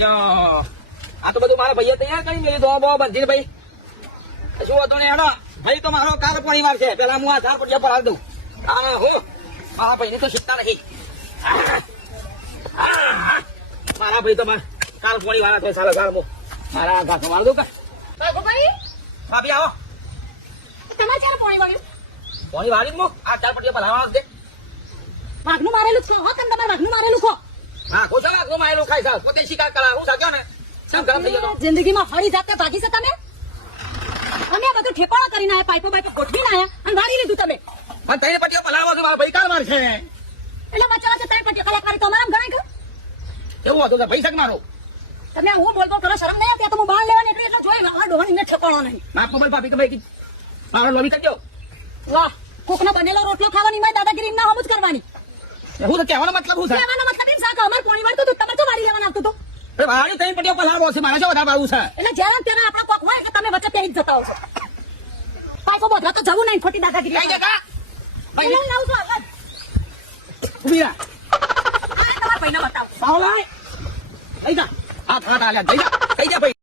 આ તો બધું મારા ભાઈએ તૈયાર કરી મેં દો બો બંધી ભાઈ શું હતું ને હેડો ભાઈ તો મારો કાર પાણી વાર છે પેલા હું આ ધાર પટિયા પર હાલ દઉં હું મારા ભાઈ ને તો શીખતા નથી મારા ભાઈ તો કાલ પાણી વાળા તો સાલા ગાળ મારા ઘાસ માર દઉં ભાભી આવો તમારે ચાલે પાણી વાળ્યું પાણી વાળી મો આ ચાર પટિયા પર લાવવા દે વાઘનું મારેલું છો હો તમે તમારે વાઘનું મારેલું છો હા કોસા વાઘનું મારેલું ખાઈ સાલ પોતે શિકાર કરા હું સાચો ને શું કામ થઈ ગયો જિંદગીમાં ફરી જાતે ભાગી છે તમે અમે બધું ઠેપાણા કરીને આયા પાઇપો ગોઠવીને આયા અને વાળી લીધું તમે પણ તઈને પટિયા પલાવો છો મારા ભાઈ કાલ માર છે એટલે વચ્ચે વચ્ચે તમે પટિયા કલાકારી તો અમારામ ગણાય કે એવું હતું પૈસા મારો તમે હું બોલતો કરો શરમ નહીં આવતી તો હું બહાર લેવાની એટલે જોઈ આ ડોહન ને ઠેપાણો નહીં માફ કોમલ ભાભી કે ભાઈ મારો લોબી કરજો વાહ કોકનો બનેલો રોટલો ખાવાની માય દાદાગીરી ના હમજ કરવાની હું તો કહેવાનો મતલબ શું છે કહેવાનો મતલબ એમ સાકા અમાર પાણી વાળતું તમે તો વાળી લેવાના આવતું તો અરે વાળી તઈને પટિયા પલાવો છે મારા શું વધારે બાવું છે એટલે જ્યારે ત્યારે આપણો કોક હોય કે તમે વચ્ચે પેરી જતા હો છો પાઇપો બોધવા તો જવું નહીં ખોટી દાદાગીરી કઈ જગા ભાઈ લાવ છો આગળ ઉભી રહા તમારા ભાઈને બતાવો પાવલાય લઈ જા આ થાટ આલ્યા લઈ જા ભાઈ